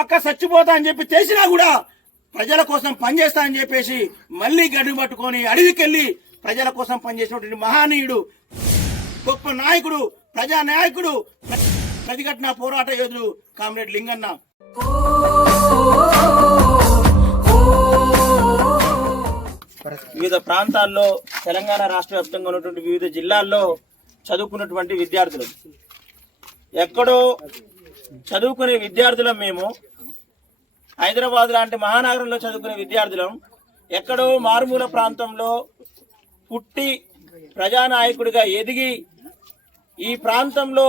పక్క చచ్చిపోతా అని చెప్పి తెలిసినా కూడా ప్రజల కోసం పనిచేస్తా అని చెప్పేసి మళ్ళీ గడ్డి పట్టుకొని అడవికెళ్లి ప్రజల కోసం పనిచేసినటువంటి మహానీయుడు, గొప్ప నాయకుడు, ప్రజా నాయకుడు, ప్రతిఘటన పోరాట యోధుడు కామ్రేడ్ లింగన్న. వివిధ ప్రాంతాల్లో తెలంగాణ రాష్ట్ర వ్యాప్తంగా ఉన్నటువంటి వివిధ జిల్లాల్లో చదువుకున్నటువంటి విద్యార్థులు, ఎక్కడో చదువుకునే విద్యార్థులం మేము, హైదరాబాద్ లాంటి మహానగరంలో చదువుకునే విద్యార్థులం, ఎక్కడో మారుమూల ప్రాంతంలో పుట్టి ప్రజానాయకుడిగా ఎదిగి ఈ ప్రాంతంలో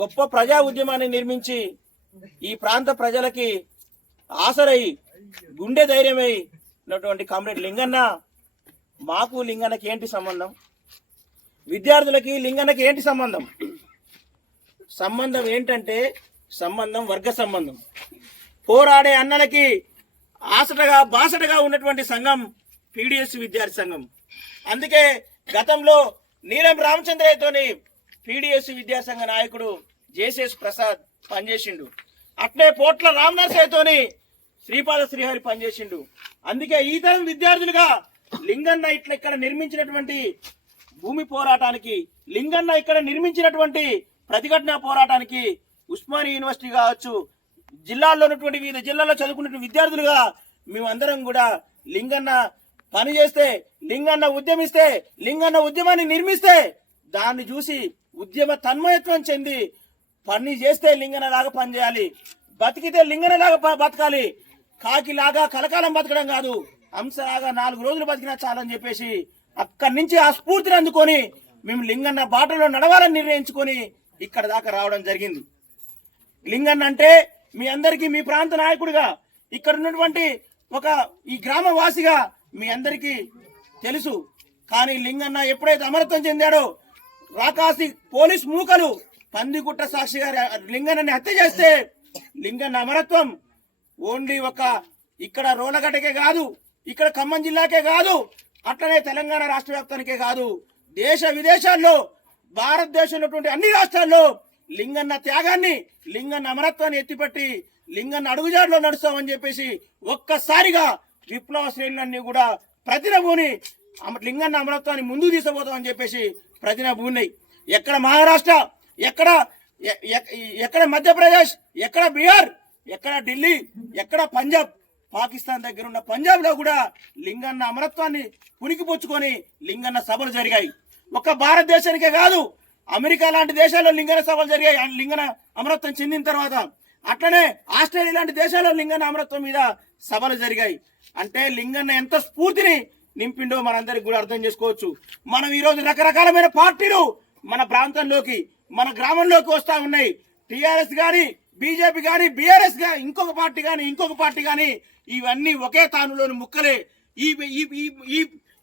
గొప్ప ప్రజా ఉద్యమాన్ని నిర్మించి ఈ ప్రాంత ప్రజలకి ఆసరై గుండె ధైర్యమై ఉన్నటువంటి కామ్రేడ్ లింగన్న. మాకు లింగన్నకి ఏంటి సంబంధం? విద్యార్థులకి లింగన్నకి ఏంటి సంబంధం? సంబంధం ఏంటంటే సంబంధం వర్గ సంబంధం. పోరాడే అన్నలకి ఆసటగా బాసటగా ఉన్నటువంటి సంఘం పీడిఎస్ విద్యార్థి సంఘం. అందుకే గతంలో నీలం రామచంద్రయ్యతోని పీడిఎస్ విద్యార్థి సంఘ నాయకుడు జేసీఎస్ ప్రసాద్ పనిచేసిండు. అట్లే పోట్ల రామనరసయ్యతోని శ్రీపాద శ్రీహరి పనిచేసిండు. అందుకే ఈ తరం విద్యార్థులుగా లింగన్న ఇక్కడ నిర్మించినటువంటి భూమి పోరాటానికి, లింగన్న ఇక్కడ నిర్మించినటువంటి ప్రతిఘటన పోరాటానికి ఉస్మానియా యూనివర్సిటీ కావచ్చు, జిల్లాల్లో ఉన్నటువంటి వివిధ జిల్లాల్లో చదువుకున్నటువంటి విద్యార్థులుగా మేమందరం కూడా లింగన్న పని చేస్తే, లింగన్న ఉద్యమిస్తే, లింగన్న ఉద్యమాన్ని నిర్మిస్తే దాన్ని చూసి ఉద్యమ తన్మయత్వం చెంది పని చేస్తే లింగన్న లాగా పనిచేయాలి, బతికితే లింగన్న లాగా బతకాలి, కాకిలాగా కలకాలం బతకడం కాదు, హంసలాగా 4 రోజులు బతికినా చాలని చెప్పేసి అక్కడి నుంచి ఆ స్ఫూర్తిని అందుకొని మేము లింగన్న బాటలో నడవాలని నిర్ణయించుకొని ఇక్కడ దాకా రావడం జరిగింది. లింగన్న అంటే మీ అందరికీ, మీ ప్రాంత నాయకుడిగా, ఇక్కడ ఉన్నటువంటి ఈ గ్రామవాసిగా మీ అందరికీ తెలుసు. కానీ లింగన్న ఎప్పుడైతే అమరత్వం చెందాడో, రాకాసి పోలీస్ మూకలు పందిగుట్ట సాక్షి గారి లింగన్నని హత్య చేస్తే లింగన్న అమరత్వం ఓన్లీ ఇక్కడ రోలగడ్డకే కాదు, ఇక్కడ ఖమ్మం జిల్లాకే కాదు, అట్లనే తెలంగాణ రాష్ట్ర వ్యాప్తానికే కాదు, దేశ విదేశాల్లో, భారతదేశంలో అన్ని రాష్ట్రాల్లో లింగన్న త్యాగాన్ని, లింగన్న అమరత్వాన్ని ఎత్తిపట్టి లింగన్న అడుగుజాడలో నడుస్తామని చెప్పేసి ఒక్కసారిగా విప్లవ శ్రేణులన్నీ కూడా ప్రతినబూని లింగన్న అమరత్వాన్ని ముందుకు తీసుకుపోతామని చెప్పేసి ప్రతినబూన్నాయి. ఎక్కడ మహారాష్ట్ర, ఎక్కడ మధ్యప్రదేశ్, ఎక్కడ బీహార్, ఎక్కడ ఢిల్లీ, ఎక్కడ పంజాబ్, పాకిస్తాన్ దగ్గర ఉన్న పంజాబ్ లో కూడా లింగన్న అమరత్వాన్ని పునికిపుచ్చుకొని లింగన్న సభలు జరిగాయి. ఒక్క భారతదేశానికే కాదు, అమెరికా లాంటి దేశాల్లో లింగన్న సభలు జరిగాయి లింగన్న అమరత్వం చెందిన తర్వాత. అట్లనే ఆస్ట్రేలియా లాంటి దేశాల్లో లింగన్న అమరత్వం మీద సభలు జరిగాయి. అంటే లింగన్న ఎంత స్ఫూర్తిని నింపిండో మనందరికి కూడా అర్థం చేసుకోవచ్చు. మనం ఈ రోజు రకరకాలమైన పార్టీలు మన ప్రాంతంలోకి, మన గ్రామంలోకి వస్తా ఉన్నాయి. టిఆర్ఎస్ గాని, బీజేపీ గాని, బీఆర్ఎస్ గాని, ఇంకొక పార్టీ గాని ఇవన్నీ ఒకే తానులోని ముక్కలే.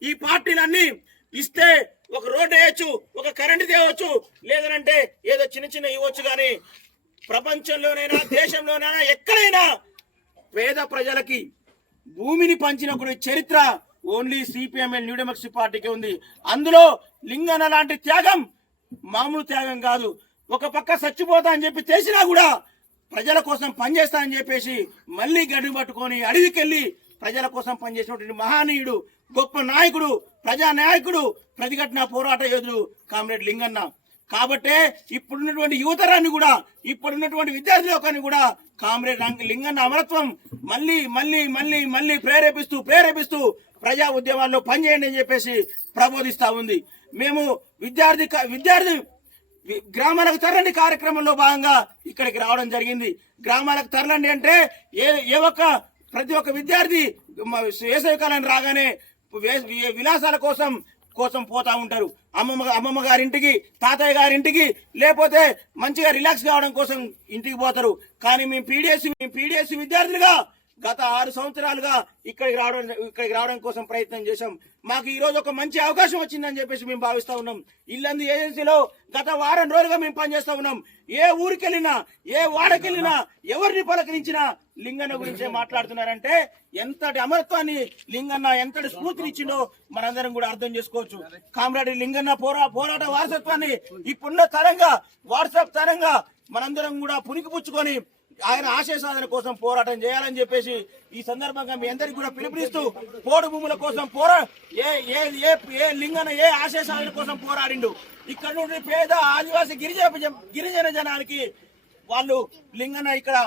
ఈ పార్టీలన్నీ ఇస్తే ఒక రోడ్డు వేయచ్చు, ఒక కరెంటు తేవచ్చు, లేదంటే ఏదో చిన్న ఇవ్వచ్చు. కానీ ప్రపంచంలోనైనా, దేశంలోనైనా, ఎక్కడైనా పేద ప్రజలకి భూమిని పంచినప్పుడు చరిత్ర ఓన్లీ సిపిఎంఎల్ న్యూ డెమోక్రసీ పార్టీకి ఉంది. అందులో లింగన్న లాంటి త్యాగం మామూలు త్యాగం కాదు. ఒక పక్క చచ్చిపోతా అని చెప్పి తెలిసినా కూడా ప్రజల కోసం పనిచేస్తా అని చెప్పేసి మళ్ళీ గడ్డి పట్టుకొని అడవికెళ్లి ప్రజల కోసం పనిచేసినటువంటి మహానీయుడు, గొప్ప నాయకుడు, ప్రజా నాయకుడు, ప్రతిఘటన పోరాట యోధుడు కామ్రేడ్ లింగన్న. కాబట్టే ఇప్పుడున్నటువంటి యువతరాన్ని కూడా, ఇప్పుడున్నటువంటి విద్యార్థి లోకాన్ని కూడా కామ్రేడ్ లింగన్న అమరత్వం మళ్ళీ మళ్ళీ మళ్ళీ మళ్ళీ ప్రేరేపిస్తూ ప్రజా ఉద్యమాల్లో పనిచేయండి అని చెప్పేసి ప్రబోధిస్తా ఉంది. మేము విద్యార్థి గ్రామాలకు తరలండి కార్యక్రమంలో భాగంగా ఇక్కడికి రావడం జరిగింది. గ్రామాలకు తరలండి అంటే ప్రతి ఒక్క విద్యార్థి వేసవికాలం రాగానే విలాసాల కోసం పోతా ఉంటారు. అమ్మమ్మ గారింటికి, తాతయ్య గారింటికి, లేకపోతే మంచిగా రిలాక్స్ కావడం కోసం ఇంటికి పోతారు. కానీ మేము పీడిఎస్ విద్యార్థులుగా గత 6 సంవత్సరాలుగా ఇక్కడికి రావడం కోసం ప్రయత్నం చేశాం. మాకు ఈ రోజు ఒక మంచి అవకాశం వచ్చిందని చెప్పేసి మేము భావిస్తా ఉన్నాం. ఇల్లందు ఏజెన్సీలో గత వారం రోజులుగా మేము పనిచేస్తా ఉన్నాం. ఏ ఊరికెళ్ళినా, ఏ వాడకెళ్ళినా, ఎవరిని పలకరించినా లింగన్న గురించే మాట్లాడుతున్నారంటే ఎంతటి అమరత్వాన్ని లింగన్న, ఎంతటి స్ఫూర్తినిచ్చిండో మనందరం కూడా అర్థం చేసుకోవచ్చు. కామ్రేడ్ లింగన్న పోరాట వారసత్వాన్ని ఇప్పుడున్న తరంగా, వాట్సాప్ తరంగా మనందరం కూడా పునికిపుచ్చుకొని ఆయన ఆశయ సాధన కోసం పోరాటం చేయాలని చెప్పేసి ఈ సందర్భంగా మీ అందరికి కూడా పిలుపునిస్తూ పోడు భూముల కోసం ఏ లింగన ఏ ఆశయ సాధన కోసం పోరాడిండు. ఇక్కడ నుండి పేద ఆదివాసీ గిరిజన జనానికి వాళ్ళు లింగన ఇక్కడ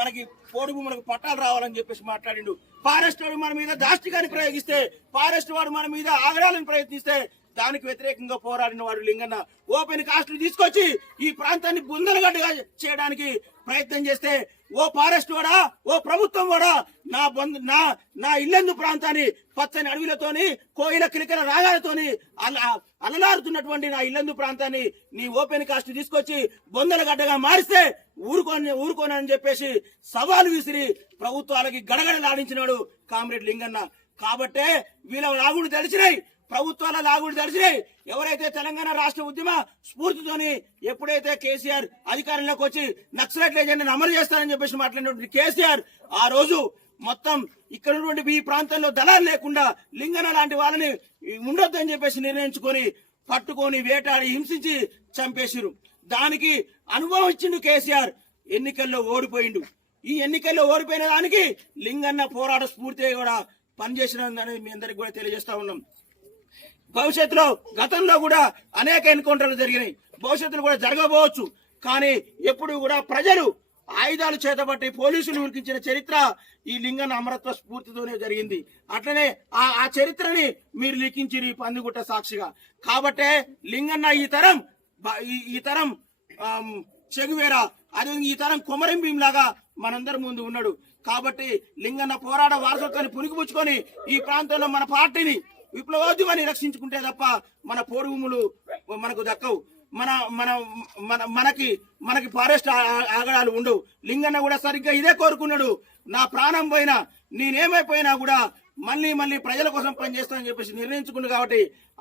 మనకి పోడు భూములకు పట్టాలు రావాలని చెప్పేసి మాట్లాడిండు. ఫారెస్ట్ వాడు మన మీద దాష్టికాన్ని ప్రయోగిస్తే, ఫారెస్ట్ వాడు మన మీద ఆగడాలను ప్రయత్నిస్తే దానికి వ్యతిరేకంగా పోరాడిన వాడు లింగన్న. ఓపెన్ కాస్ట్లు తీసుకొచ్చి ఈ ప్రాంతాన్ని బుందలగడ్డగా చేయడానికి ప్రయత్నం చేస్తే, ఓ ఫారెస్ట్ వాడా, ఓ ప్రభుత్వం వాడా, నా ఇల్లెందు ప్రాంతాన్ని పచ్చని అడవిలతోని కోయిల కిలకిల రాగాలతోని అలలారుతున్నటువంటి నా ఇల్లందు ప్రాంతాన్ని నీ ఓపెన్ కాస్ట్ తీసుకొచ్చి బొందలగడ్డగా మారిస్తే ఊరుకోనని చెప్పేసి సవాలు విసిరి ప్రభుత్వాలకి గడగడలాడించినాడు కామ్రేడ్ లింగన్న. కాబట్టే వీళ్ళ లాగుడు తెలిసినాయి, ప్రభుత్వాల లాగుడు తెలిసినాయి. ఎవరైతే తెలంగాణ రాష్ట్ర ఉద్యమ స్ఫూర్తితోని ఎప్పుడైతే కేసీఆర్ అధికారంలోకి వచ్చి నక్సలైట్ ఎజెండాను అమలు చేస్తారని చెప్పేసి మాట్లాడినటువంటి కేసీఆర్ ఆ రోజు మొత్తం ఇక్కడ ఉన్నటువంటి ఈ ప్రాంతంలో దళాలు లేకుండా లింగన లాంటి వాళ్ళని ఉండొద్దని చెప్పేసి నిర్ణయించుకొని పట్టుకొని వేటాడి హింసించి చంపేసిరు. దానికి అనుభవం ఇచ్చిండు కేసీఆర్. ఎన్నికల్లో ఓడిపోయిండు. ఈ ఎన్నికల్లో ఓడిపోయిన దానికి లింగన్న పోరాట స్ఫూర్తిగా కూడా పనిచేసినది మీ అందరికి కూడా తెలియజేస్తా ఉన్నాం. భవిష్యత్తులో గతంలో కూడా అనేక ఎన్కౌంటర్లు జరిగినాయి, భవిష్యత్తులో కూడా జరగబోవచ్చు. కానీ ఎప్పుడు కూడా ప్రజలు ఆయుధాలు చేతబట్టి పోలీసులు ఉరికించిన చరిత్ర ఈ లింగన్న అమరత్వ స్ఫూర్తితోనే జరిగింది. అట్లనే ఆ చరిత్రని మీరు లిఖించిరి పందిగుట్ట సాక్షిగా. కాబట్టే లింగన్న ఈ తరం చెగువేరా, అదే ఈ తరం కొమరం భీం లాగా మనందరి ముందు ఉన్నాడు. కాబట్టి లింగన్న పోరాట వారసత్వాన్ని పునికిపుచ్చుకొని ఈ ప్రాంతంలో మన పార్టీని విప్లవోద్యమాన్ని రక్షించుకుంటే తప్ప మన పోడు భూములు మనకు దక్కవు. మనకి ఫారెస్ట్ ఆగడాలు ఉండవు. లింగన్న కూడా సరిగ్గా ఇదే కోరుకున్నాడు. నా ప్రాణం పోయినా నేనేమైపోయినా కూడా మళ్ళీ ప్రజల కోసం పనిచేస్తానని చెప్పేసి నిర్ణయించుకున్నాడు. కాబట్టి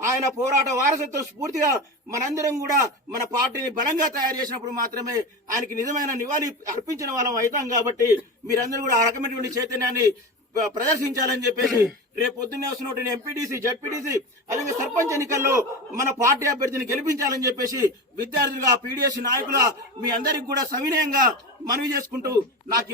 ఆయన పోరాట వారసత్వం స్ఫూర్తిగా మనందరం కూడా మన పార్టీని బలంగా తయారు చేసినప్పుడు మాత్రమే ఆయనకి నిజమైన నివాళి అర్పించిన వాళ్ళం అవుతాం. కాబట్టి మీరందరూ కూడా ఆ రకమైనటువంటి చైతన్యాన్ని ప్రదర్శించాలని చెప్పేసి రేపు పొద్దున్నే వస్తున్నటువంటి ఎంపీటీసీ, జడ్పీటీసీ అలాగే సర్పంచ్ ఎన్నికల్లో మన పార్టీ అభ్యర్థిని గెలిపించాలని చెప్పేసి విద్యార్థులుగా, పీడీఎస్ నాయకులుగా మీ అందరికి కూడా సవినయంగా మనవి చేసుకుంటూ నాకు